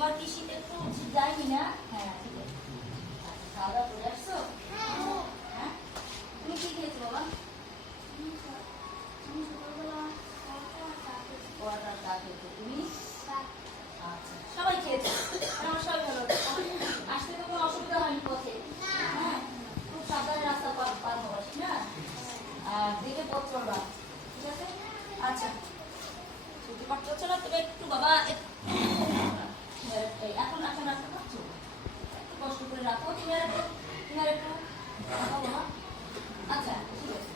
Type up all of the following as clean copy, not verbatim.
তোমার কি শীত একটু যায়নি না? হ্যাঁ ঠিক আছে। খাওয়া দাওয়া করে আসছো? হ্যাঁ। তুমি কি খেয়েছো বাবা? তুমি সবাই খেয়েছো? আমার সবাই ভালো। আসতে তো কোনো অসুবিধা হয়নি পথে? হ্যাঁ, খুব সাবধানে রাস্তা পার হওয়া, ঠিক না? আর দেখে পথ চলবা, ঠিক আছে? আচ্ছা, ছুটি পাঠ চলছে না, তবে একটু বাবা এখন এখন রাখতে পারছো? একটু কষ্ট করে রাখো। তুমি আর একটু রাখো বাবা। আচ্ছা ঠিক আছে,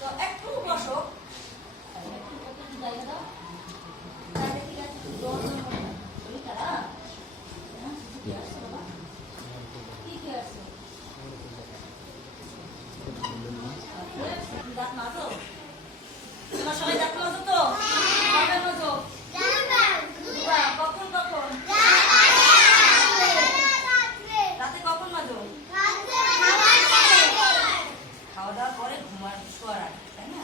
তো একটু বসো, একটু জায়গা দাও। ঠিক আছে, শরীর খারাপ? কি আসছো বাবা? কি খেয়ে আসছো? দাঁত মাজো? তোমার সবাই দাঁত মাজো তো? কবে মাজো? কখন কখন? রাতে কখন মাজো? খাওয়া দাওয়ার পরে ঘুমার শোয়ার আগে, তাই না?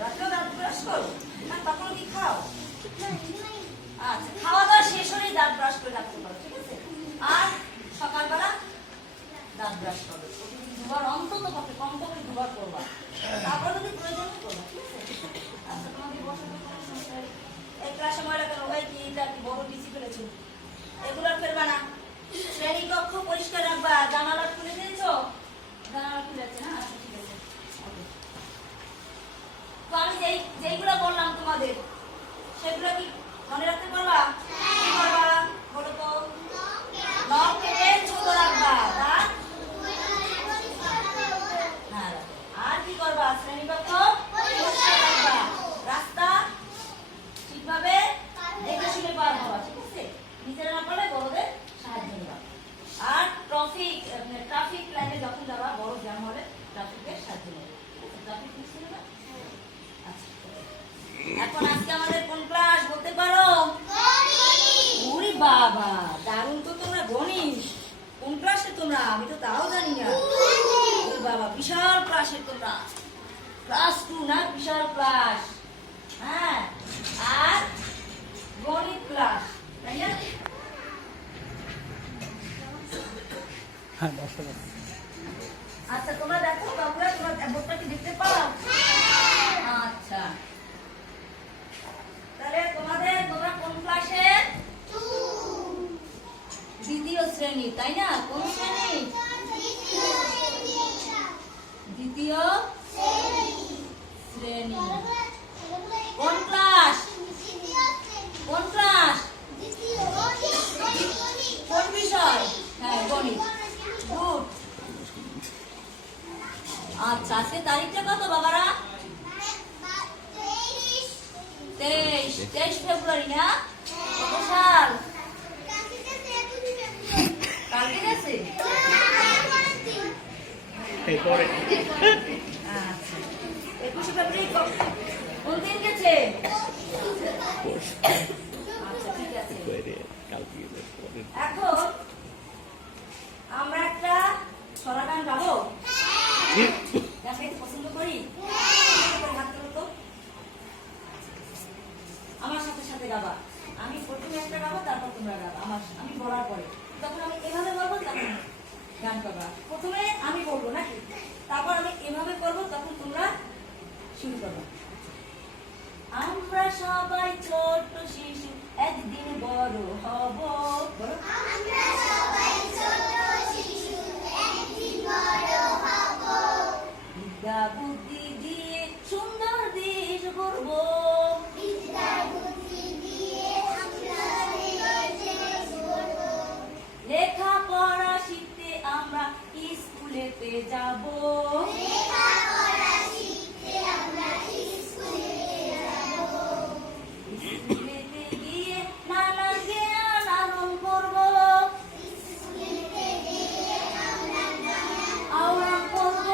রাতেও দাঁত ব্রাশ করো? আর তখন কি খাও? আচ্ছা, খাওয়া দাওয়া শেষ হলেই দাঁত ব্রাশ করে রাখতে পারো, ঠিক আছে? আর সকালবেলা দাঁত ব্রাশ করো, দুবার অন্তত পক্ষে, কমপক্ষে দুবার করবা, তারপর যদি প্রয়োজন করবা, ঠিক আছে? আচ্ছা, তোমাকে বসার কোনো সমস্যা নেই। এই ক্লাসে ময়লা কেন হয় কি? এটা কি বড় ডিসি ফেলেছো? এগুলো ফেলবা না। শ্রেণী কক্ষ পরিষ্কার রাখবা। জানালা খুলে দিয়েছো? জানালা খুলে আছে না? আচ্ছা ঠিক আছে। তো আমি যেইগুলো বললাম তোমাদের, সেগুলো কি মনে রাখতে পারবা? কি করবা বলো তো? নখ কেটে ছোট রাখবা। হ্যাঁ, আর কি করবা? শ্রেণীকক্ষ পরিষ্কার রাখবা। রাস্তা ঠিকভাবে দেখে শুনে পার হওয়া, ঠিক আছে? নিজেরা না পারলে বড়দের সাহায্য নেবা। আর ট্রাফিক লাইনে যখন যাবা, বড় জ্যাম হলে ট্রাফিকের সাহায্য নেবে। ট্রাফিক মিস নেবা। আচ্ছা, এখন আজকে আমাদের কোন ক্লাস বলতে পারো? ওরে বাবা, দারুণ তো তোমরা গণিস। কোন ক্লাসে তোমরা? আমি তো তাও জানি না। ওরে বাবা, বিশাল ক্লাসে তোমরা। ক্লাস 2 না? বিশাল ক্লাস। হ্যাঁ, আর গণিত ক্লাস, তাই না? আচ্ছা, তোমরা দেখো বাবুরা, তোমরা বোর্ডটা কি দেখতে পাও? আচ্ছা, তাহলে তোমরা কোন ক্লাসে? দ্বিতীয় শ্রেণী, তাই না? কোন শ্রেণী? দ্বিতীয় শ্রেণী। কোন ক্লাস? কোন ক্লাস? কোন বিষয়? হ্যাঁ, গণিত। গুড। আচ্ছা, আজকে তারিখটা কত বাবারা? 23 ফেব্রুয়ারি না? কত সাল? কালকে গেছে? আচ্ছা, 21 ফেব্রুয়ারি কোন দিন গেছে? আচ্ছা ঠিক আছে। এখন আমরা একটা ছড়া গান গাবো। পছন্দ করি? আমার সাথে সাথে গাবা। আমি প্রথমে একটা গাবো, তারপর তোমরা গাবা। আমি বলার পরে তখন আমি এভাবে বলবো, তখন গান করবা। প্রথমে আমি বলবো নাকি, তারপর আমি এভাবে করবো, তখন তোমরা শুরু করবা। আমরা সবাই ছোট শিশু, একদিন বড় হব। আমরা সবাই ছোট শিশু, একদিন বড় হব। বিদ্যা বুদ্ধি দিয়ে সুন্দর দেশ গড়ব। বিদ্যা বুদ্ধি দিয়ে আমরা দেশ গড়ব। লেখাপড়া শিখতে আমরা স্কুলেতে যাব। লেখাপড়া শিখতে আমরা স্কুলেতে যাব। স্কুলেতে গিয়ে নানা জ্ঞান আহরণ করব। স্কুলেতে গিয়ে আমরা আহরণ করব,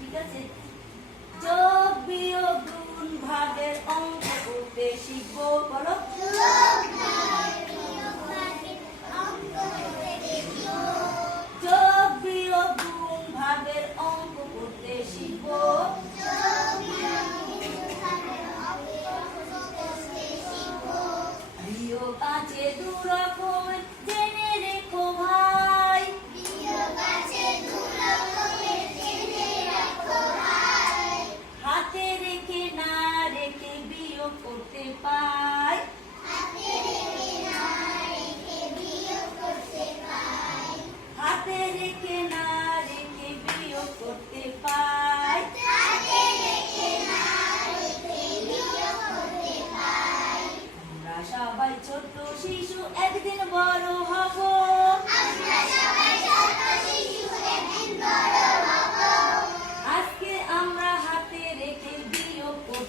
ঠিক আছে? যোগ বিয়োগ গুণ ভাগের অঙ্ক করতে শিখবো। বলো, যোগ বিয়োগ গুণ ভাগের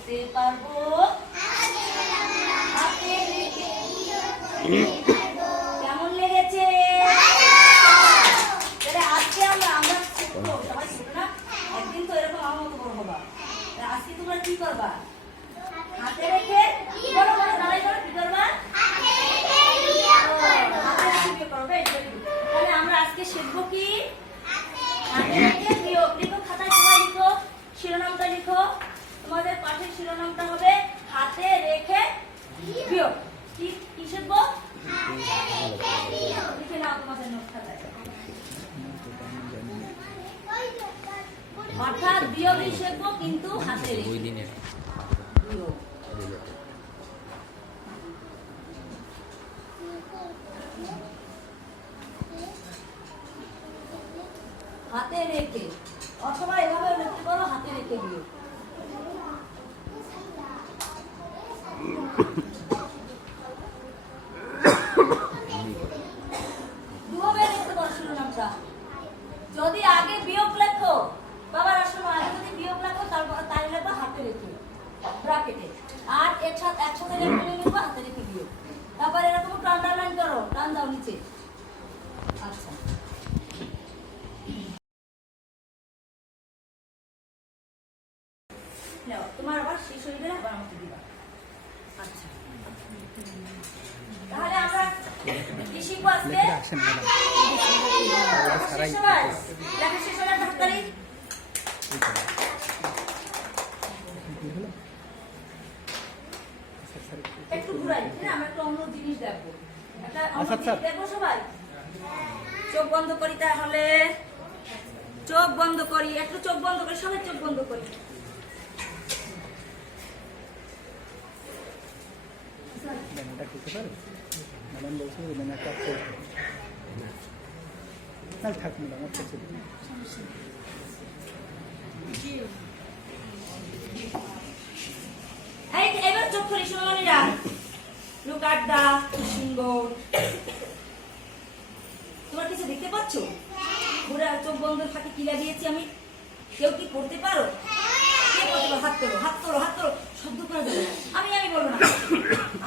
লিখতে পারবো হাতে রেখে। কেমন লেগেছে? তাহলে আজকে আমরা শিখবো, সবাই শিখবো না? একদিন তো এরকম আমার মতো বড় হবা। আজকে তোমরা কি করবা? হাতে রেখে বড় বড় দাঁড়াই করো, কি করবা? হাতে রেখে বিয়োগ করবে। তাহলে আমরা আজকে শিখবো কি? হাতে রেখে বিয়োগ। লিখো, খাতায় সবাই লিখো, শিরোনামটা লিখো। তোমাদের পাঠের শিরোনামটা হবে হাতে রেখে বিয়োগ। কি কি শিখবো? লিখে নাও তোমাদের নোট খাতায়। অর্থাৎ বিয়োগই শিখবো, কিন্তু হাতে রেখে বিয়োগ। হাতে রেখে, অথবা এভাবে লিখতে পারো হাতে রেখে বিয়োগ। দুভাবে লিখতে পারো শিরোনামটা। যদি আগে বিয়োগ লেখো, বাবার আসলে আগে যদি বিয়োগ লেখো, তারপর তাই লেখো হাতে রেখে ব্র্যাকেটে, আর একসাথে লিখবো হাতে রেখে বিয়োগ। তারপর এরকম আন্ডারলাইন করো, টান দাও নিচে। আচ্ছা, তোমার আবার শেষ হয়ে গেলে আবার আমাকে দিবা। আচ্ছা, তাহলে আমরা কি শিখবো আজকে? লেখা শেষ হলে হাততালি। একটু ঘুরাই, আমরা একটু অন্য জিনিস দেখবো, একটা অন্য জিনিস দেখবো সবাই। চোখ বন্ধ করি, তাহলে চোখ বন্ধ করি, একটু চোখ বন্ধ করি, সবাই চোখ বন্ধ করি। এবার চোখ খুলি সোনামণিরা। Look at the fishing boat. তোমরা কিছু দেখতে পাচ্ছ? ঘুরে চোখ বন্ধ থাকে কি লাগিয়েছি আমি? কেউ কি করতে পারো? কে করতে পারো? হাত তোলো, হাত তোলো, হাত তোলো। শব্দ করে দেবো। আমি বলবো না,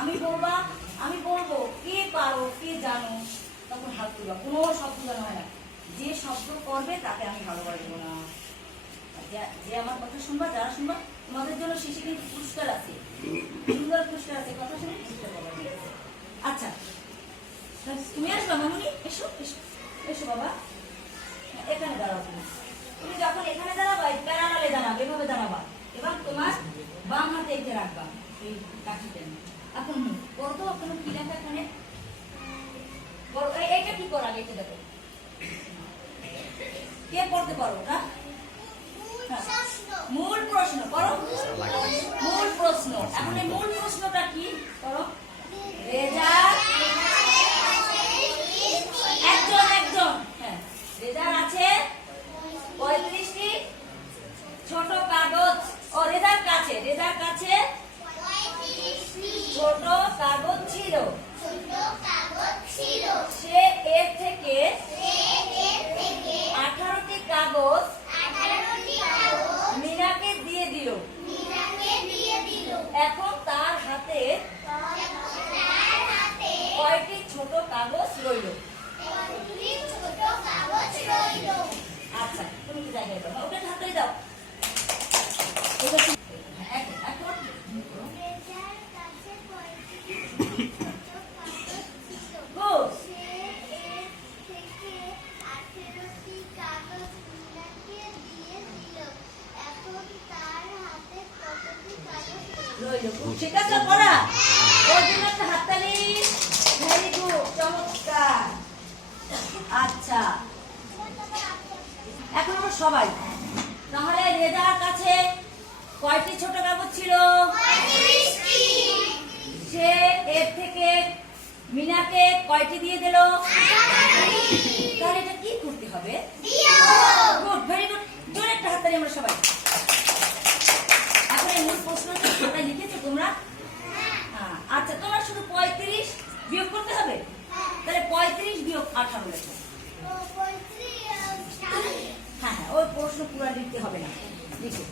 আমি বলবা, আমি বলবো কে পারো, কে জানো, তখন হাত তুলবা। কোনো শব্দ জানা হয় না। যে শব্দ করবে তাকে আমি ভালোবাসা দেবো না। যে আমার কথা শুনবা, যারা শুনবা, তোমাদের জন্য শেষে কিন্তু পুরস্কার আছে, সুন্দর পুরস্কার আছে। কথা শুনে পুরস্কার পাবা, ঠিক আছে? আচ্ছা, তুমি আসবা মামুনি, এসো এসো এসো বাবা, এখানে দাঁড়াও। তুমি যখন এখানে দাঁড়াবা, প্যারালালে দাঁড়াবে, এভাবে দাঁড়াবা, এবং তোমার বাম হাতে এতে রাখবা এই কাঠিটা। এখন বড় তো কোনো কি লেখা এখানে? এইটা কি করা? এটা দেখো, কে পড়তে পারো ওটা? মূল প্রশ্ন করো, মূল প্রশ্ন। এখন এই মূল প্রশ্নটা কি করো? রেজার একজন একজন, হ্যাঁ, রেজার আছে 35টি ছোট কাগজ। ও রেজার কাছে, রেজার কাছে ছোট কাগজ ছিল। সে এর থেকে 18টি কাগজ মিনাকে দিয়ে দিল। এখন তার হাতে কয়টি ছোট কাগজ রইল? আচ্ছা, তুমি কি জায়গায় দাও, ওকে হাতে দাও। ঠিক আছে পড়া, ওর জন্য একটা হাততালি। ভেরি গুড, চমৎকার। আচ্ছা, এখন আমরা সবাই, তাহলে রেজার কাছে কয়টি ছোট কাগজ ছিল? সে এর থেকে মিনাকে কয়টি দিয়ে দিল? তাহলে এটা কি করতে হবে? গুড, ভেরি গুড, জোরে একটা হাততালি আমরা সবাই। এখন এই মূল প্রশ্নটা খাতায় লিখেছো তোমরা? আচ্ছা, তোমরা শুধু 35 বিয়োগ করতে হবে। তাহলে 35 বিয়োগ 18 লেখো। হ্যাঁ হ্যাঁ, ওই প্রশ্ন পুরো লিখতে হবে না, লিখো।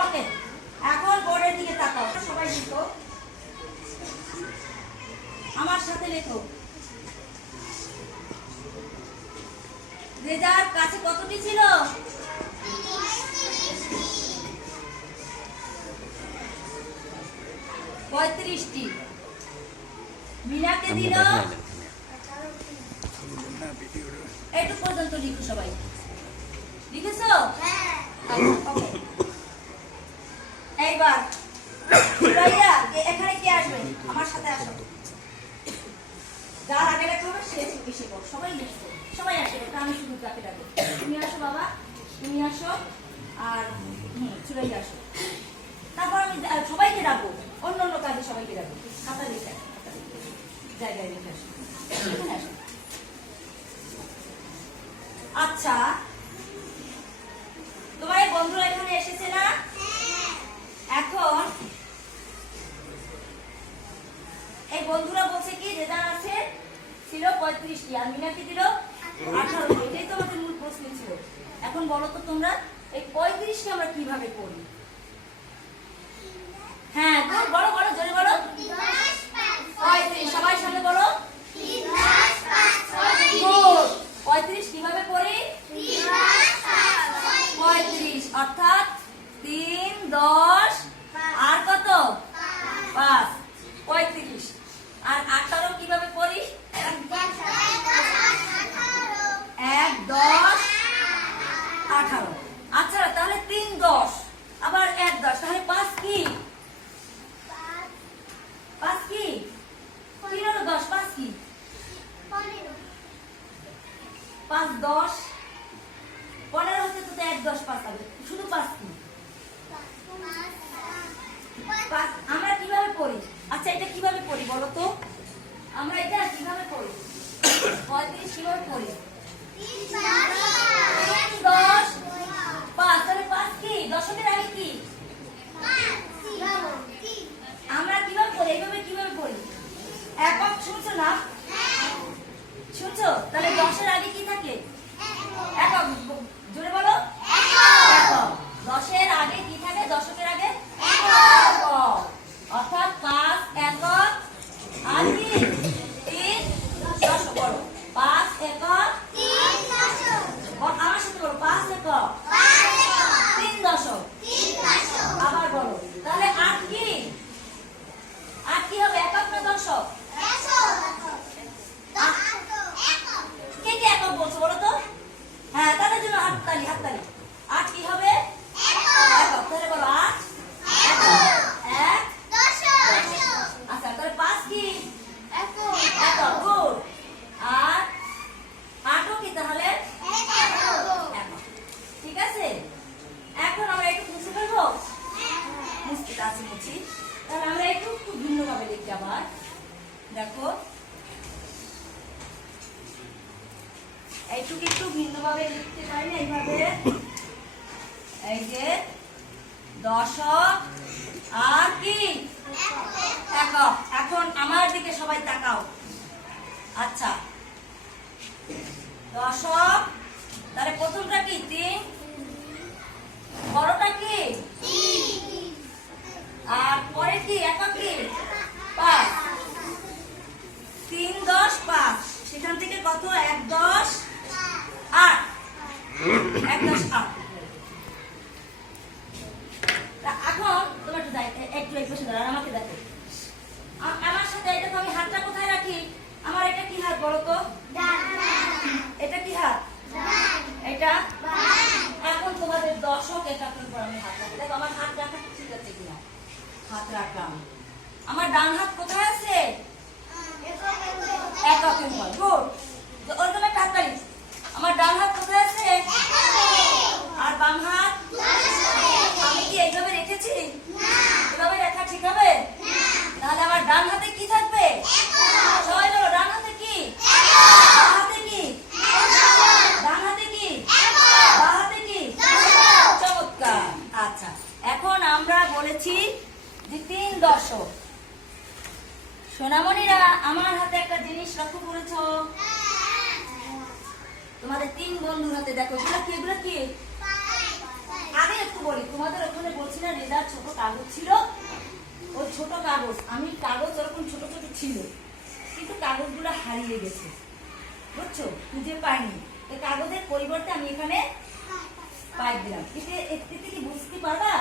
ওকে, এখন বোর্ডের দিকে তাকাও, সবাই লিখো, আমার সাথে লেখো। রেজার কাছে কতটি ছিল? 35টি। মিনাকে দিল এইটুক পর্যন্ত লিখো সবাই। লিখেছো? ওকে। এইবার সুরাইয়া এখানে কে আসবে? আমার সাথে আসো। যার আগে লেখা হবে সে বেশি পড়। সবাই লিখছো, সবাই আসো, আমি শুধু তাকে ডাকবো। তুমি আসো বাবা, তুমি আসো, আর সুরাইয়া আসো। তারপর আমি সবাইকে ডাকবো, অন্য অন্য কাজে সবাইকে ডাকবো। খাতা লিখে জায়গায় লিখে আসো, এখানে আসো। আচ্ছা, তোমার এই বন্ধুরা এখানে এসেছে না? এখন এই বন্ধুরা বলছে কি রেজাল্ট আছে ছিল 35টি আর মিনাকে দিল 18টি। এটাই তো আমাদের মূল প্রশ্ন ছিল। এখন বলো তো তোমরা এই 35কে আমরা কিভাবে পড়ি? হ্যাঁ, বলো বলো, জোরে বলো। 35, সবাই সামনে বলো। 35 কিভাবে পড়ি? 35 অর্থাৎ 3, 10 আর কত? 5, 35। আর 18 কিভাবে পড়ি? 1, 10, 18। আচ্ছা, তাহলে 3, 10 আবার 1, 10, তাহলে 5 কি? 5 কি? 3 আর 10, 5 কি? 5, 10, 15 হচ্ছে তো 1, 10, 5 হবে। শুধু 5 কি? আমরা কিভাবে পড়ি? আচ্ছা, এটা কিভাবে পড়ি বলো তো? আমরা এটা কিভাবে পড়ি? 35 কিভাবে পড়ি? 10, 5, তাহলে 5 কি? দশকের আগে কি? আমরা কিভাবে পড়ি? এইভাবে কিভাবে পড়ি? একক শুনছো না? শুনছো? তাহলে 10-এর আগে কি থাকে? একক। জোরে বলো। একক। 10-এর আগে কি থাকে? দশকের আগে একক। অর্থাৎ 5 একক আর কি? 3 দশক। বলো 5 একক 3 দশক। আমার সাথে বলো 5 একক 3 দশক। আবার বলো। তাহলে 8 কি? 8 কি হবে? একক না দশক? কে কে একক বলছো বলো তো? হ্যাঁ, তাদের জন্য হাততালি, হাততালি। 8 কি হবে? একক। তাহলে বলো 8 একক 1 দশক। আচ্ছা, তাহলে 5 কি? একক। গুড। আর 8ও কি তাহলে? একক। ঠিক আছে, এখন আমরা একটু মুছে ফেলবো। মুছতে আছে মুছি। তাহলে আমরা একটু ভিন্নভাবে লিখি আবার। দেখো, এইটুকু একটু ভিন্নভাবে লিখতে পারি না এইভাবে। এই যে দশক আর কি? একক। এখন আমার দিকে সবাই তাকাও। আচ্ছা, দশক, তাহলে প্রথমটা কি? 3, বড়টা কি? আর পরে কি? একক কি? 5, 3, 10, 5। সেখান থেকে কত? 1, 10, 8। 1, 10, 8। এখন তোমার একটু এক বসে দাঁড়ান, আমাকে দেখো। আমার সাথে এটা তো আমি হাতটা কোথায় রাখি? আমার এটা কি হাত বলো তো? এটা কি হাত? এটা। এখন তোমাদের দশক একাত্তর পর আমি হাত রাখি। দেখো আমার হাত রাখা ঠিক আছে কিনা? হাত রাখলাম। আমার ডান হাত কোথায় আছে? একাত্তর পর। গুড। ওরকম একটা হাত রাখি। আমার ডান হাত কোথায় আছে? আর বাম হাত? আমি কি এইভাবে রেখেছি? এভাবে রেখা ঠিক হবে? তাহলে আমার ডান হাতে কি থাকবে? সবাই বলো, ডান হাতে কি? বাম হাতে কি? ডান হাতে কি? বাম হাতে কি? চমৎকার। আচ্ছা, এখন আমরা বলেছি যে 3 দশক। সোনামণিরা, আমার হাতে একটা জিনিস লক্ষ্য করেছো? তোমাদের 3 বন্ধুর হাতে দেখো, এগুলো কি? এগুলো কি? আগে একটু বলি, তোমাদের তোমাদের বলছি না রেজার ছোট কাগজ ছিল, ওই ছোট কাগজ, আমি কাগজ ওরকম ছোট ছোট ছিল, কিন্তু কাগজগুলো হারিয়ে গেছে, বুঝছো, খুঁজে পাইনি। এই কাগজের পরিবর্তে আমি এখানে পাইপ দিলাম। এতে কি বুঝতে পারবা?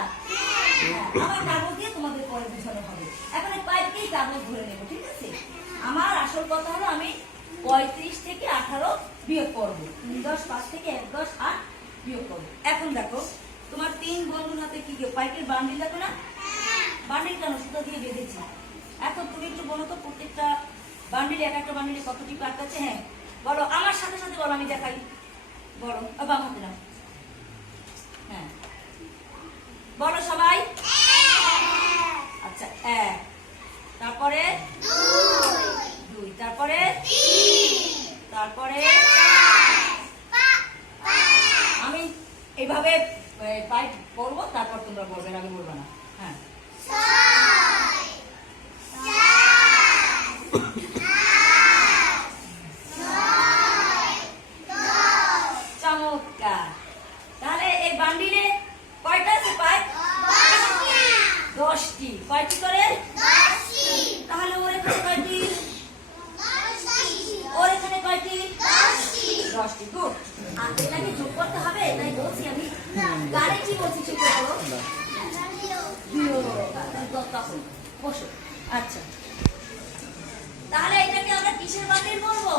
হ্যাঁ, আমার কাগজ দিয়ে তোমাদের পরে বোঝানো হবে। এখন এই পাইপকেই কাগজ ধরে নেবো, ঠিক আছে? আমার আসল কথা হলো আমি 35 থেকে 18 বিয়োগ করবো, 10 5 থেকে 1 10 8 বিয়োগ করবো। এখন দেখো তোমার 3 বন্ধুর হাতে কি পাইপের বান্ডিল দেখো না? বান্ডিল কেন সুতো দিয়ে বেঁধেছি। এখন তুমি একটু বলো তো প্রত্যেকটা বান্ডিলে, এক একটা বান্ডিলে কতটি পাইপ আছে? হ্যাঁ বলো, আমার সাথে সাথে বলো, আমি দেখাই। বলো, বাম হাতে নাও। হ্যাঁ বলো সবাই। আচ্ছা 1, তারপরে 2, তারপরে 3, তারপরে আমি এইভাবে পাইপ বলবো, তারপর তোমরা বলবে, আমি বলবো না। হ্যাঁ চমৎকার। তাহলে এই বান্ডিলে কয়টা আছে পাইপ? 10টি। কয়টি করে? তাহলে ওর এখানে কয়টি? ওর এখানে কয়টি? 10টি। গুড। আর এটাকে যোগ করতে হবে, তাই বলছি আমি। গানে কি বলছি সেটা বলো। বসো। আচ্ছা, তাহলে এটাকে আমরা কিসের বান্ডিল বলবো?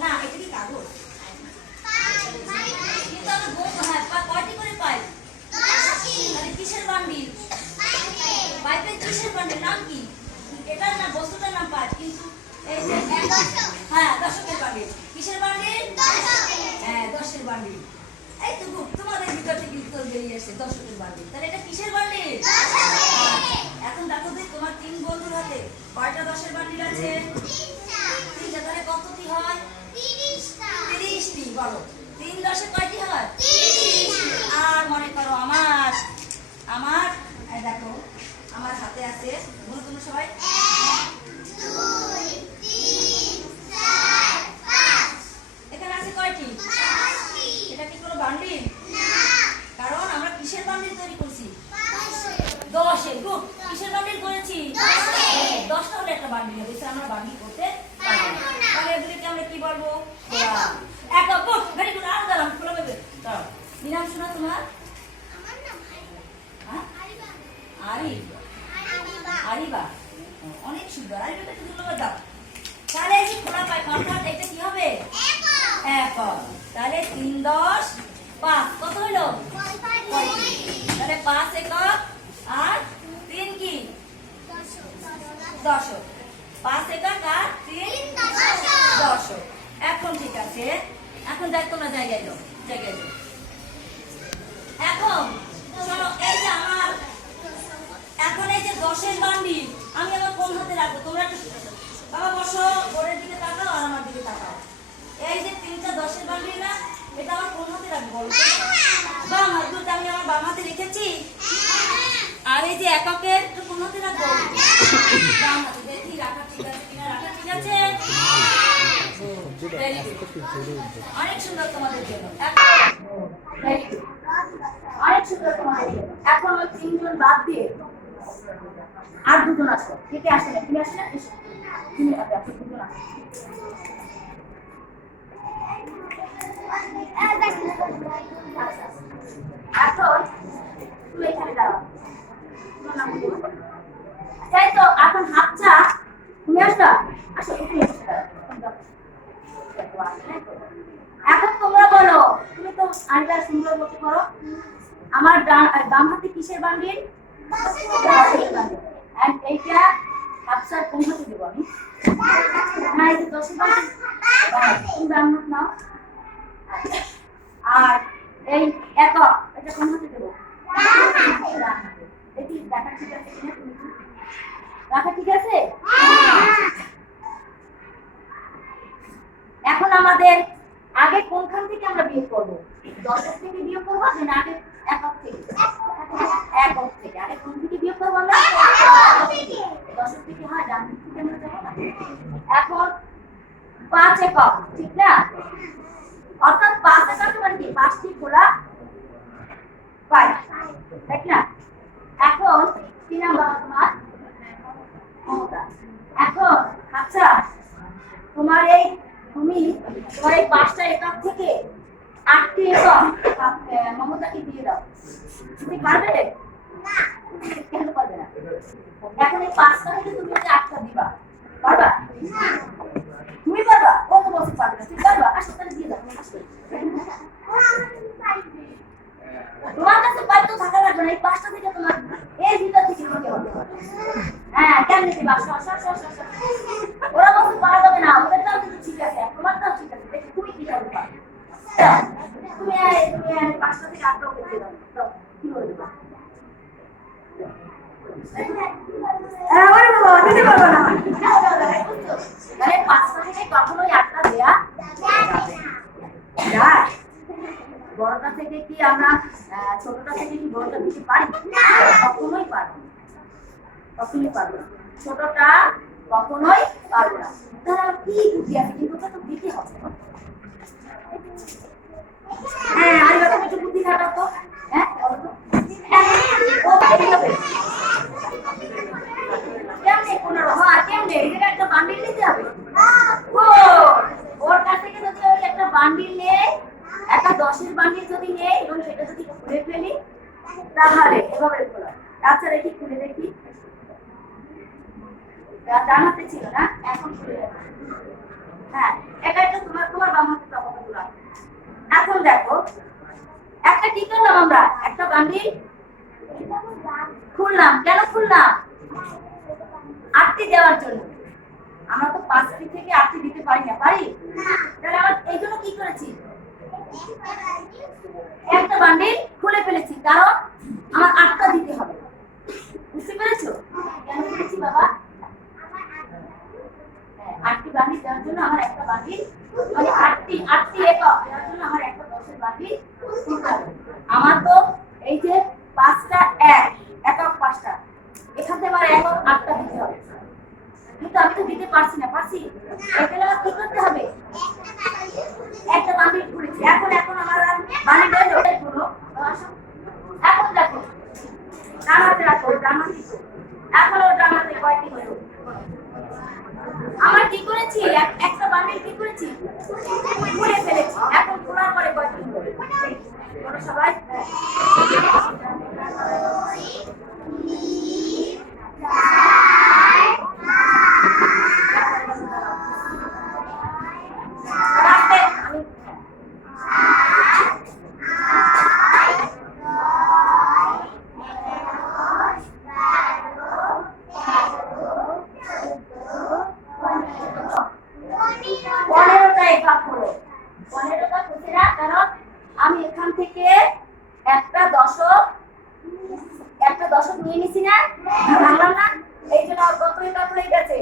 না, এটা কি কাগজ? কিন্তু আমরা বলবো, হ্যাঁ, কয়টি করে পাইপ? তাহলে কিসের বান্ডিল? পাইপের কিসের বান্ডিল? নাম কি? এটার না, বস্তুটার নাম পাইপ, কিন্তু এই যে হ্যাঁ 10-এর বান্ডিল। কিসের বান্ডিল? হ্যাঁ 10-এর বান্ডিল। এই তো গুড, তোমাদের ভিতর থেকে উত্তর বেরিয়ে আসছে, 10-এর বান্ডিল। তাহলে এটা কিসের বান্ডিল? এখন দেখো যে তোমার 3 বন্ধুর হাতে কয়টা 10-এর বান্ডিল আছে? 3টা। তাহলে কতটি হয়? 30টি। বলো 3 10-এ কয়টি হয়? 30। আর মনে করো আমার দেখো আমার হাতে আছে, বলো তোমরা সবাই। 1 2 3 4 5। এখানে আছে কয়টি? 5টি। এটা কি কোনো বান্ডিল? না, কারণ আমরা কিসের বান্ডিল তৈরি করছি? 10-এর। গুড। কিসের বান্ডিল করেছি? 10-এর। 10টা হলে একটা বান্ডিল হবে, এছাড়া আমরা বান্ডিল করতে পারবো না। তাহলে এগুলিকে আমরা কি বলবো? এক। Good, very good. আর দাঁড়াও, খোলা দেবে। দাঁড়াও, কি নাম শোনা তোমার? আরিবা। অনেক সুন্দর। আরিবাকে একটু ধন্যবাদ দাও। তাহলে এই যে খোলা পাইপ, অর্থাৎ এটা কি হবে? একক। তাহলে 3 10 5 কত হলো? 35। তাহলে 5 একক আর 3 কি? 10। 5 একক আর 3 10। এখন ঠিক আছে, এখন দেখ তোমরা জায়গায় যাও। এখন শোনো, এই যে আমার এখন এই যে 10-এর বান্ডিল আমি আমার কোন হাতে রাখবো? তোমরা একটু বাবা বসো, বোর্ডের দিকে তাকাও আর আমার দিকে তাকাও। এই যে 3টা 10-এর বান্ডিল না, এটা আমার কোন হাতে রাখবো বলো? বাম হাত। দুটো আমি আমার বাম হাতে রেখেছি। আর এই যে এককের কোন হাতে রাখবো? বাম হাতে। দেখি রাখা ঠিক আছে কিনা। রাখা ঠিক আছে? অনেক সুন্দর তোমাদের জন্য। অনেক সুন্দর তোমাদের জন্য। এখন ওই 3 জন বাদ দিয়ে আর 2 জন আসো। কে কে আসে না? তুমি আসে না? এসো। তুমি আসো, 2 জন আসো। এখন তুমি এখানে দাঁড়াও। তাই তো, এখন হাতটা তুমি আসবা। আসো, তুমি এসে দাঁড়াও। এখন তোমরা বলো, তুমি তো আরেকটা সুন্দর বলতে পারো। আমার বাম হাতে কিসের বান্ডিল? 10-এর বান্ডিল। আর এইটা হাফসার কোন হাতে দেবো আমি? না, এই যে 10-এর বান্ডিল তুমি বাম হাত নাও। আর এই একক এটা কোন হাতে দেবো? দেখি দেখা ঠিক আছে কিনা। তুমি রাখা ঠিক আছে? এখন আমাদের আগে কোনখান থেকে আমরা বিয়োগ করবো? 10-এর থেকে বিয়োগ করবো না আগে একক থেকে? একক থেকে। আগে কোন থেকে বিয়োগ করবো আমরা? 10-এর থেকে। হয়, ডান দিক থেকে আমরা যাবো না। এখন 5 একক, ঠিক না? অর্থাৎ 5 একক মানে কি? 5টি খোলা পাইপ। ঠিক না? এখন কি নাম বাবা তোমার? মমতা। এখন আচ্ছা তোমার এই তোমার এই 5টা একক থেকে 8টি একক মমতাকে দিয়ে দাও। তুমি পারবে? না। কেন পারবে না? এখন এই 5টা থেকে তুমি ওকে 8টা দিবা। পারবা? না। তুমি পারবা? কত বছর পারবে না? তুমি পারবা? আসো তাহলে দিয়ে দাও। তোমার কাছে বাধ্য থাকা লাগবে না। এই 5টা থেকে তোমার এর ভিতর থেকে দিতে হবে। হ্যাঁ, কেমনে দিবা? ওরা বলতে পারা যাবে না। ওদেরটাও কিন্তু ঠিক আছে। তোমারটাও ঠিক আছে। দেখি তুমি কি করবে পারবে। তুমি 5টা থেকে 8টা ওকে দিয়ে দাও। তো কি করে দিবা? ওরে বাবা, দিতে পারবো না। মানে 5টা থেকে কখনোই 8টা দেয়া যায়। বড়টা থেকে কি আমরা ছোটটা থেকে কি বড়টা দিতে পারি? কখনোই পারবো না। কখনোই পারবো না। ছোটটা কখনোই পারবো না। তাহলে কি বুদ্ধি আছে? কিন্তু ওটা তো দিতে হবে। হ্যাঁ, আর এবার একটু বুদ্ধি খাটাও তো। হ্যাঁ, ও এইভাবে কেমনে 15? হ্যাঁ, কেমনে? এটা একটা বান্ডিল নিতে হবে। ও ওর কাছ থেকে যদি ওই একটা বান্ডিল নেই, একটা 10-এর বান্ডিল যদি নেই এবং সেটা যদি খুলে ফেলি তাহলে এভাবে খোলা। আচ্ছা দেখি খুলে দেখি। জানাতে ছিল না, এখন খুলে দেখো। হ্যাঁ, এটা একটু তোমার বাম হাতে চাপাটা দিলাম। এখন দেখো একটা কি করলাম আমরা? একটা বান্ডিল খুললাম। কেন খুললাম? 8টি দেওয়ার জন্য। আমরা তো 5টি থেকে 8টি দিতে পারি না, পারি? তাহলে আমরা এই জন্য কি করেছি? একটা বান্ডিল খুলে ফেলেছি, কারণ আমার 8টা দিতে হবে। বুঝতে পেরেছো? কেন করেছি বাবা? 8টি বান্ডিল দেওয়ার জন্য আমার একটা বান্ডিল, মানে 8টি একক দেওয়ার জন্য আমার একটা 10-এর বান্ডিল খুলতে হবে। আমার তো এই যে 5টা একক 5টা, এখান থেকে আমার একক 8টা দিতে হবে। কিন্তু আমি তো দিতে পারছি না, পারছি? এখানে আমার কি করতে হবে? একটা বান্ডিল খুলেছি। এখন আমার বান্ডিল ওটাই হলো। এখন দেখো ডান হাতে রাখো, ডান হাতে। এখন ওর ডান হাতে কয়টি হলো? আমার কি করেছি? একটা বান্ডিল কি করেছি? খুলে ফেলেছি। এখন খোলার পরে কয়টি হলো? বলো সবাই। কারণ আমি এখান থেকে একটা দশক নিয়ে নিছি না, ভাবলাম না, এই জন্য কত একক হয়ে গেছে?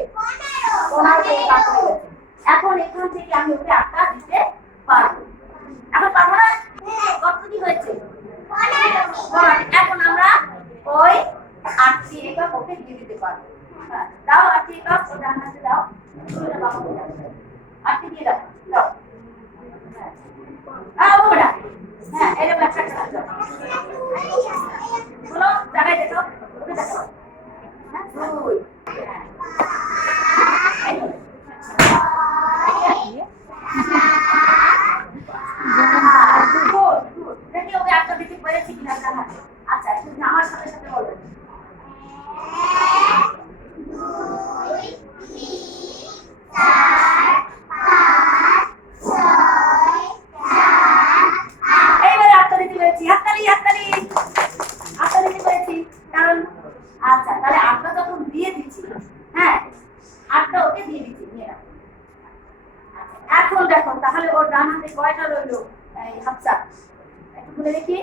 15 একক হয়ে গেছে। এখন এখান থেকে আমি ওকে 8টা দিতে পারবো। এখন পারবো না? কত কি হয়েছে? এখন আমরা ওই 8টি একক ওকে দিয়ে দিতে পারবো। দাও 8টি একক ও ডান হাতে দাও। 8টি দিয়ে দাও। দাও। ওটা হ্যাঁ, এরকম একটা বলো, জায়গায় দেখো, ওকে দেখো। দুই। দেখি ওকে একটা দিতে পেরেছি কিনা জানা। আচ্ছা, তুমি আমার সাথে সাথে বলবেন। এইবারে 8টা দিতে পেরেছি। হাততালি, হাততালি। 8টা দিতে পেরেছি। কারণ আচ্ছা, তাহলে 8টা যখন দিয়ে দিচ্ছি, হ্যাঁ 8টা ওকে দিয়ে দিচ্ছি। নিয়ে রাখো। এখন দেখো তাহলে ওর ডান হাতে কয়টা রইলো? এই হাতটা একটু খুলে দেখি।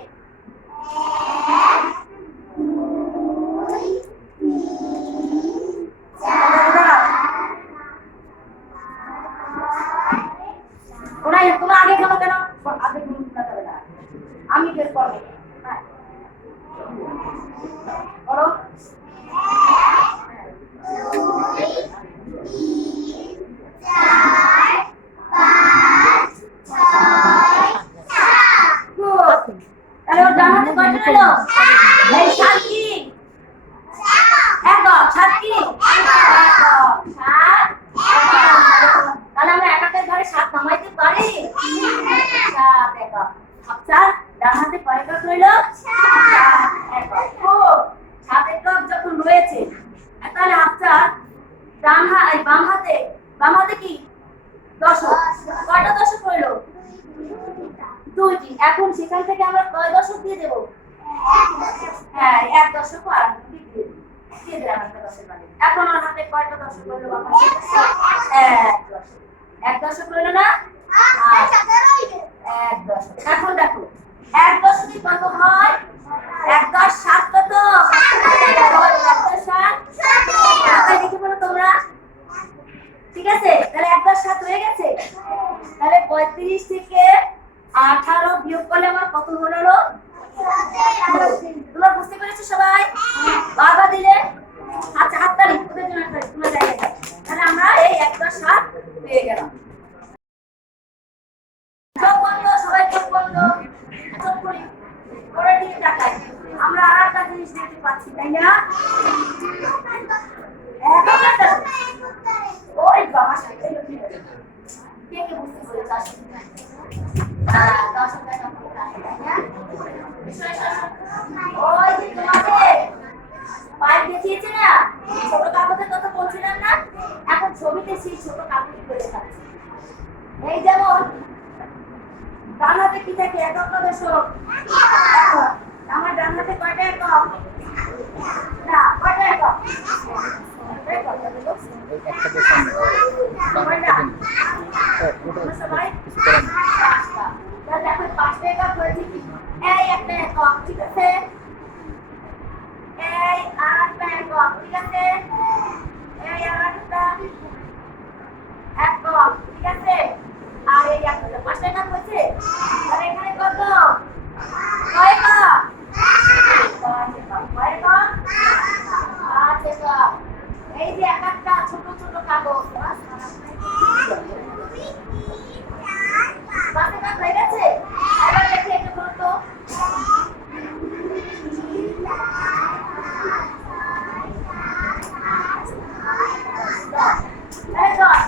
তোমরা আগে গেলো কেন? আগে যাবে না, আমি বের করবো। হ্যাঁ বলো। তাহলে ওর ডান হাতে কয়টা রইলো? এই সাত কি? একক। সাত কি? একক। সাত একক। তাহলে আমরা একের ঘরে সাত নামাইতে পারি? সাত একক। আচ্ছা, ডান হাতে কয় একক রইল? সাত একক। খুব। সাত একক যখন রয়েছে, তাহলে আচ্ছা বাম হাতে কি দশক? কয়টা দশক রইল? দুইটি। এখন সেখান থেকে আমরা কয় দশক দিয়ে দেবো? হ্যাঁ, এক দশক আর দিয়ে দিলাম একটা দশের বাড়ি। এখন ওর হাতে কয়টা দশক রইল? এক দশক। এক দশক রইল না? এক দশক। এখন দেখো, এক দশকে কত হয়? এক দশ সাত কত? এক দশ সাত। দেখে বলো তোমরা। ঠিক আছে, তাহলে এক দশ সাত হয়ে গেছে। তাহলে 35 থেকে 18 বিয়োগ করলে আমার কত হলো? তোমরা বুঝতে পেরেছো সবাই? বারবার দিলে। আচ্ছা, হাততালি ওদের জন্য হাততালি তোমরা জায়গায়। তাহলে আমরা এই 1 10 7 পেয়ে গেলাম। চোখ বন্ধ, সবাই চোখ বন্ধ। চোখ খুলি। পরের দিকে তাকাই। আমরা আরেকটা জিনিস দেখতে পাচ্ছি, তাই না? ওই বাবা সাথে কে কে বুঝতে পেরেছো? ওই যে তোমাদের পাইপ দেখিয়েছে না, ছোট কাগজের কথা বলছিলাম না, এখন ছবিতে সেই ছোট কাগজ করে থাকছে। এই যেমন ডান হাতে কি থাকে? একক না দশক? আমার ডান হাতে কয়টা একক? না, কয়টা একক? দেখো পাঁচটা একক হয়েছে কি? এই একটা একক, ঠিক আছে? এই আর একটা একক, ঠিক আছে? এই আর একটা একক, ঠিক আছে? আর এই একটা পাঁচটা একক হয়েছে। তাহলে এখানে কত? কয় একক? কয় একক? পাঁচ একক। এই যে এক একটা ছোট ছোট কাগজ হয়ে গেছে। এবার দেখি একটু বলতো।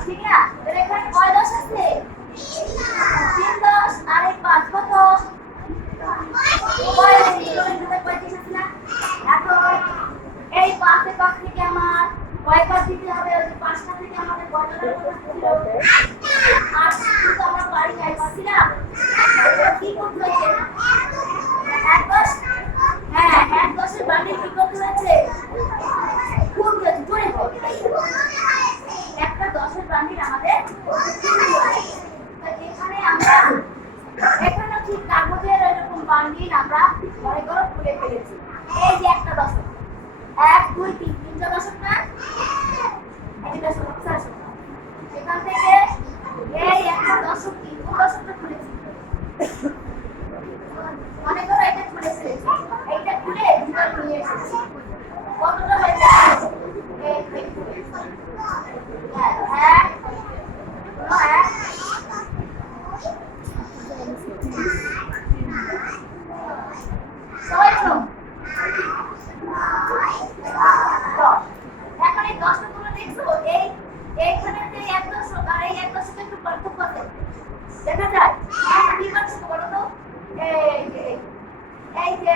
ঠিক না? এখানে কয় দশ আছে? 3 10 আর 5 কত? 35 না? এখন এই 5 একক থেকে আমার কয়বার দিতে হবে? ওই 5টা থেকে আমাদের কয়টা করতে ছিল? 8 কিন্তু আমরা পারি নাই, পারছিলাম? কি করতে হয়েছে? 1 10। হ্যাঁ, 1 10 এর বান্ডিল কি করতে হয়েছে? খুব জোরে বল। একটা 10 এর বান্ডিল আমাদের এখানে আমরা এখানে ঠিক কাগজের এরকম বান্ডিল আমরা ঘরে ঘরে খুলে ফেলেছি। এই যে একটা দশক, 1 2 3 তিনটা দশক না? এটা দশক। সেখান থেকে এই একটা দশক কি কোন দশকটা খুলেছি? মনে করো এটা খুলে ফেলেছি, এইটা খুলে ভিতরে নিয়ে এসেছি। কতটা হয়েছে? এই হ্যাঁ সবাই বলো। এখন এই 10টা তোমরা দেখছো, এইখানে যে 1 দশক আর এই 1 দশকের একটু পার্থক্য আছে, দেখা যায়? কি পার্থক্য বলো তো? এই যে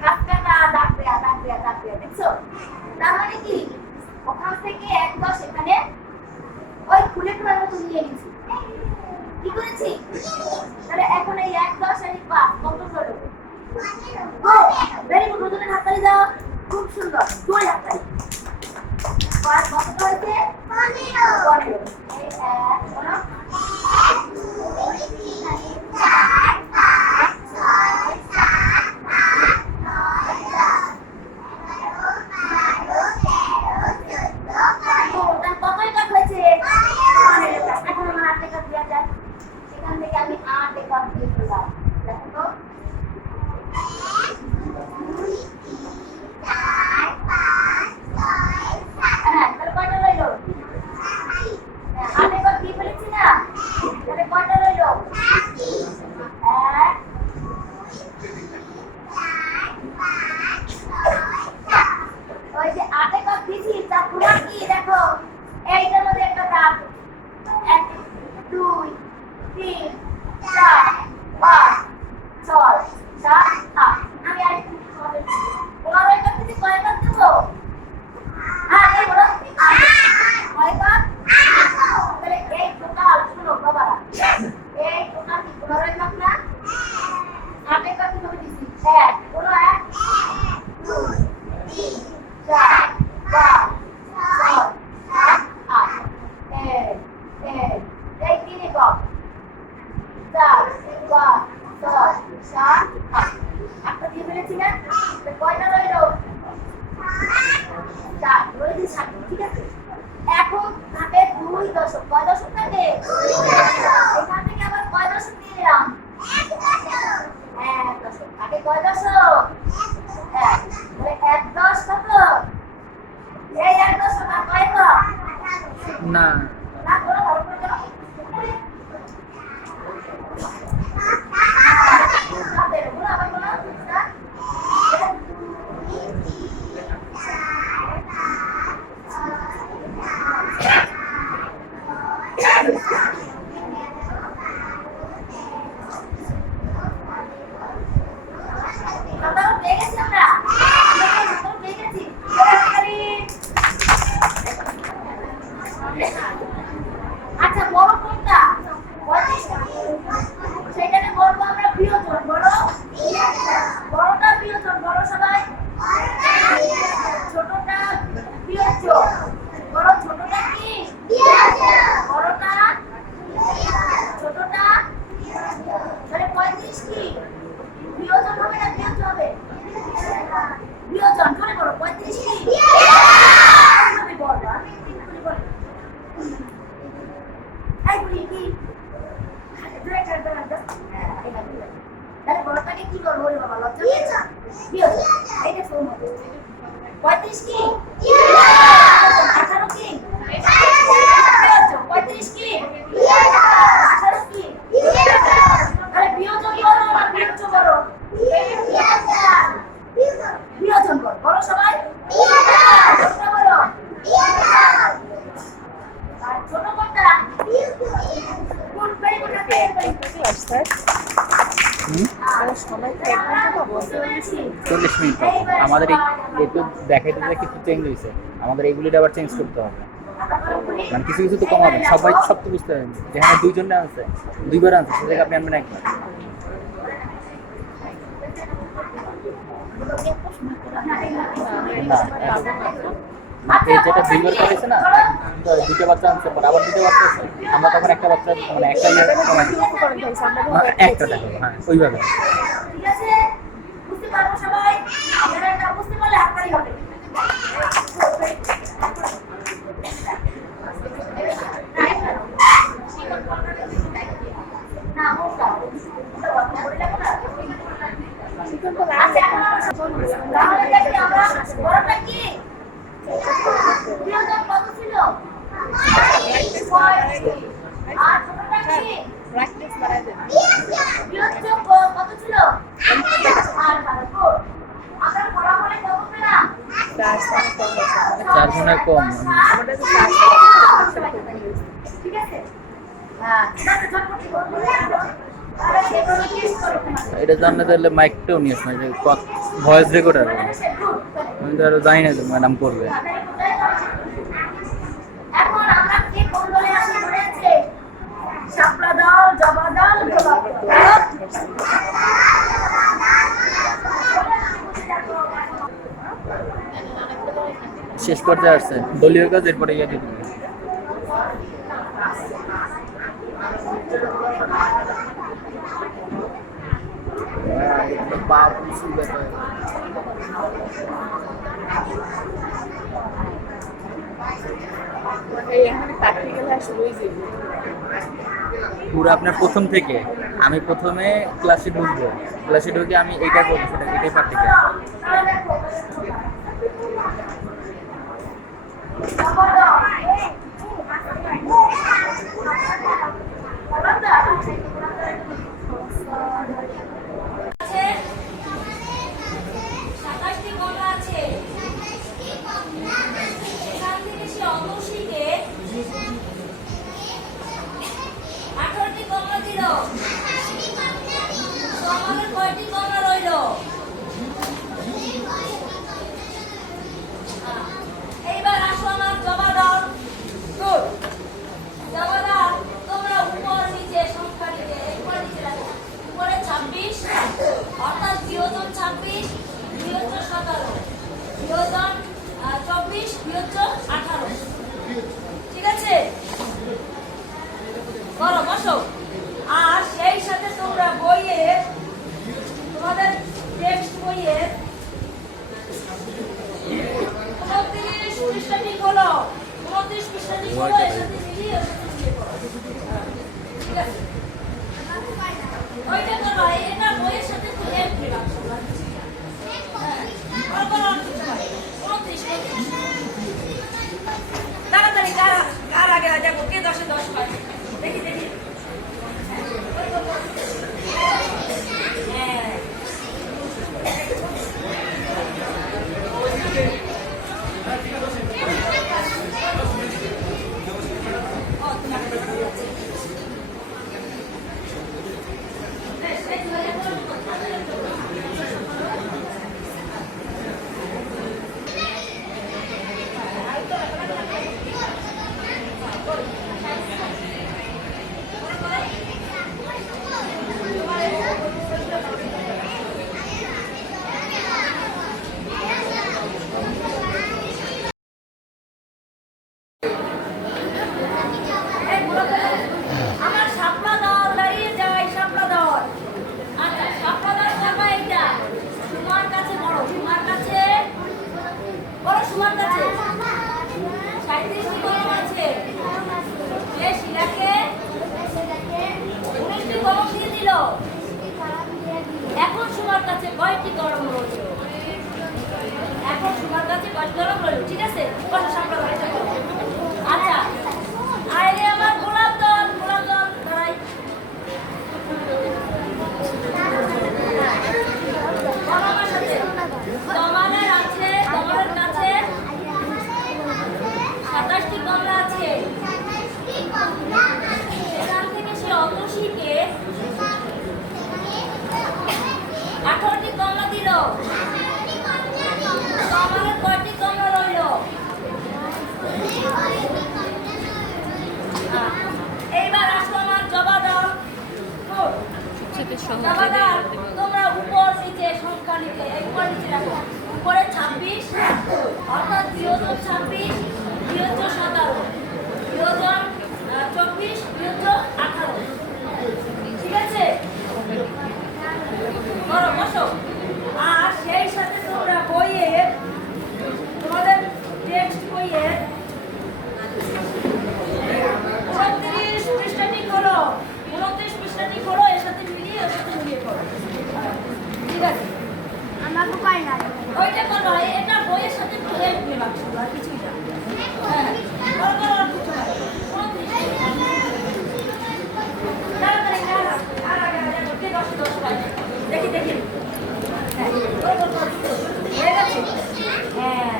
হাতটা দাগ দেয়া দেখছো? তার মানে কি ওখান থেকে 1 10 এখানে ওই খুলে খোলার মতো নিয়ে নিয়েছি। কি করেছি? তাহলে এখন এই 1 10 আর 5 কত হলো? Very good. দুজনের হাততালি দাও। খুব সুন্দর। দুই হাততালি। কত হয়েছে? 15। এই 1 বলো। 2 3 4 5 6 7 8 9 10 কত একক হয়েছে? 15। এখন আমার 8 একক দেওয়া যায়। সেখান থেকে আমি 8 একক দিয়ে দিলাম। দেখো তো, 1 2 3 4 5 6 7। হ্যাঁ, তাহলে কয়টা রইল? 8 একক দিয়ে ফেলেছি না? তাহলে কয়টা রইল? 1 2 3 4 5 দিছি চাকুরা কি দেখো এইটার মধ্যে একটা দাগ 1 2 3 4 5 6 7 8 আমি আর একটু হবে ওনার একটা দিদি কয়টা দেব হ্যাঁ এই বলো কয়টা তাহলে এই টোটাল শুনো বাবারা এই টোটাল কি পুনরায় মাপ না আটে কত হবে দিছি 1 বলো 1 2 3 4 5 6 7 8 এই তিনে কত 4 5 6 7 8 একটা দিয়ে ফেলেছি না কয়টা রইলো 4 রইল 7 ঠিক আছে এখন থাকে 2 দশক কয় দশক থাকে এখান থেকে আবার কয় দশক নিয়ে নিলাম 1 দশক আগে কয় দশক 1 মানে 1 দশ কত এই 1 দশক আর কয় কত না না বলো ভালো করে দাও আমাদের বলো আবার বলো আচ্ছা বড় কোনটা সেটাকে বলবো আমরা প্রিয়জন বড় বড়টা প্রিয়জন বড় সবাই ছোটটা প্রিয়জন বড় ছোটটা কি বড়টা ছোটটা তাহলে 35 কি প্রিয়জন হবে না প্রিয়জন হবে প্রিয়জন করে বড় 35 কি আমি বলবো আমি এই বলি কি তাহলে বড়টাকে কি করবো রে বাবা লজ্জা পেয়েছা প্রিয়জন এইটা ফোন হবে 35 কি 18 কি 35 কি 18 কি আরে প্রিয়জন বড় আর প্রিয়জন বড় প্রিয়জন বড় সবাই ছোট বড় আর ছোট কোনটা কোন পেয়ে কোনটা আসছে সবাই তো এক ঘন্টা পাবো 40 মিনিট পাবো। আমাদের একটু দেখাইতে যে কিছু চেঞ্জ হয়েছে, আমাদের এইগুলিটা আবার চেঞ্জ করতে হবে, মানে কিছু কিছু তো কমাবে, সবাই সব তো বুঝতে হবে। যেখানে 2 জন আছে 2 বার আছে সে জায়গায় আপনি আনবেন একবার। না এই যেটা 2 বার করেছে না, দুটো বাচ্চা আনছে পর আবার দুটো বাচ্চা আছে, আমরা তখন একটা বাচ্চা মানে একটা কমাই দিই, একটা দেখো হ্যাঁ ওইভাবে। ঠিক আছে বুঝতে পারবো সবাই আপনারা এটা বুঝতে পারলে আপনারই হবে না মোটা তাহলে দেখি আমরা বড়টা কি প্রিয়জন কত ছিল আর ছোটটা কি প্র্যাকটিস করা যায় প্রিয়জন কত ছিল আর ভালো আমরা ফলাফলে কত পেলাম 4 গুণে কম। আমাদের তো ঠিক আছে হ্যাঁ এটা জানলে তাহলে মাইকটাও নিয়ে আসবে, যে ভয়েস রেকর্ডার আমি তো আরো জানি না যে ম্যাডাম করবে। এখন আমরা কি কোন দলে আছি মনে আছে শাপলা দল জবা দল গোলাপ শেষ পর্যায়ে আসছে দলীয় কাজ, এরপরে ইয়ে দিতে হবে। এখানে প্র্যাকটিক্যাল শুরুই যাবে পুরো আপনার প্রথম থেকে, আমি প্রথমে ক্লাসে ঢুকবো, ক্লাসে ঢুকে আমি এইটা করবো, সেটা এটাই প্র্যাকটিক্যাল। সাতাশটি গলা আছে বিয়োজন 24 বিয়োজন 18। ঠিক আছে, করো বসো। আর সেই সাথে তোমরা বইয়ের তোমাদের টেক্সট বইয়ের 29 পৃষ্ঠাটি খোলো। 29 পৃষ্ঠাটি খোলো, এর সাথে মিলিয়ে ওর সাথে মিলিয়ে করো। ঠিক আছে, ওইটা করো। এটা বইয়ের সাথে একটু হেল্প দিলাম। হ্যাঁ, করো আর কিছু নয়। 29 তাড়াতাড়ি কার আগে দেখো কে 10-এ 10 পায়। দেখি দেখি। হ্যাঁ, আমার শাপলা দাও, দাঁড়িয়ে যাই, শাপলা দাও। আচ্ছা, শাপলা দাও করবা এইটা। সুমার কাছে বড়, সুমার কাছে বড়, সুমার কাছে 37টি কলম আছে। সে শিলাকে 19টি কলম দিয়ে দিল। এখন সুমার কাছে কয়টি কলম রইল? এখন সুমার কাছে কয়টি কলম রইল? ঠিক আছে, বসো, শাপলা দাও, এটা করো। আচ্ছা, আইরে আমার গোলাপ দল, গোলাপ দল ধরাই। তোমার সাথে তোমাদের আছে, তোমাদের কাছে 27টি কমলা আছে। সেখান থেকে সে অতসীকে 18টি কমলা দিল। তোমাদের কয়টি কমলা রইল? এইবার আসো আমার জবা দল। জবা দল, তোমরা উপর নিচে সংখ্যা নিচে, উপর নিচে রাখো। উপরে 26 অর্থাৎ বিয়োজন 26 বিয়োজন 17 বিয়োজন 24 বিয়োজন 18। ঠিক আছে, করো বসো। আর সেই সাথে তোমরা বইয়ের তোমাদের টেক্সট বইয়ের 29 পৃষ্ঠাটি খোলো। 29 পৃষ্ঠাটি খোলো, এর সাথে মিলিয়ে ওর সাথে মিলিয়ে করো। ঠিক আছে, ওইটা করো। এটা বইয়ের সাথে একটু হেল্প নিলাম, শুধু আর কিছুই না। হ্যাঁ, করো করো, আর কিছু নয়। 29 তাড়াতাড়ি আর আগে দেখো কে 10-এ 10 পায়। দেখি দেখি। হ্যাঁ, করো করো করো। হয়ে গেছে? হ্যাঁ,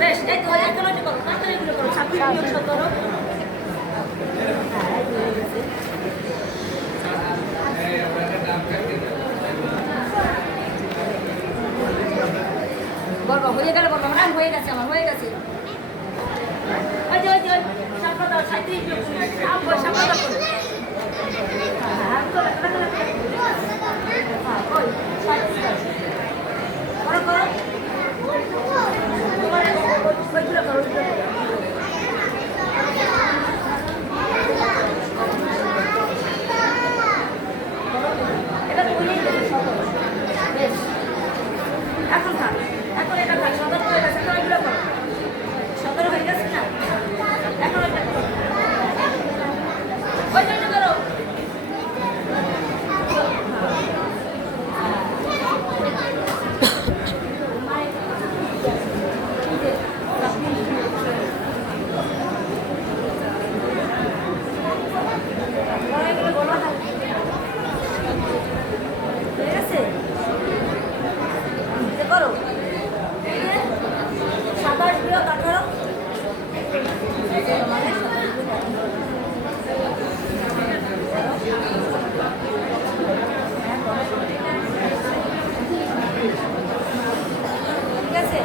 বেশ, এই তো এখন ওইটা করো, তাড়াতাড়ি এগুলো করো। 26 বিয়োগ 17। বলবো হয়ে গেল, বলবো না হয়ে গেছে, আমার হয়ে গেছে। ওই যে ওই যে শাপলা দাও, 37 বিয়োগ 19। শাপলা দাও করো। হ্যাঁ, করো করো। করো করো। ওইগুলো করো, ওইগুলো করো। এটা তুলেই দেবে 17। বেশ, এখন থাক, এখন এটা থাক। 17 হয়ে গেছে, এখন ওইগুলো করো। 17 হয়ে গেছে না, এখন ওইটা করো। ওইটা করো। করো 27 বিয়োগ 18। ঠিক আছে,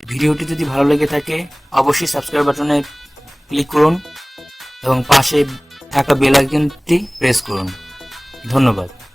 ভিডিওটি যদি ভালো লেগে থাকে অবশ্যই সাবস্ক্রাইব বাটনে ক্লিক করুন এবং পাশে থাকা বেল আইকনটি প্রেস করুন। ধন্যবাদ।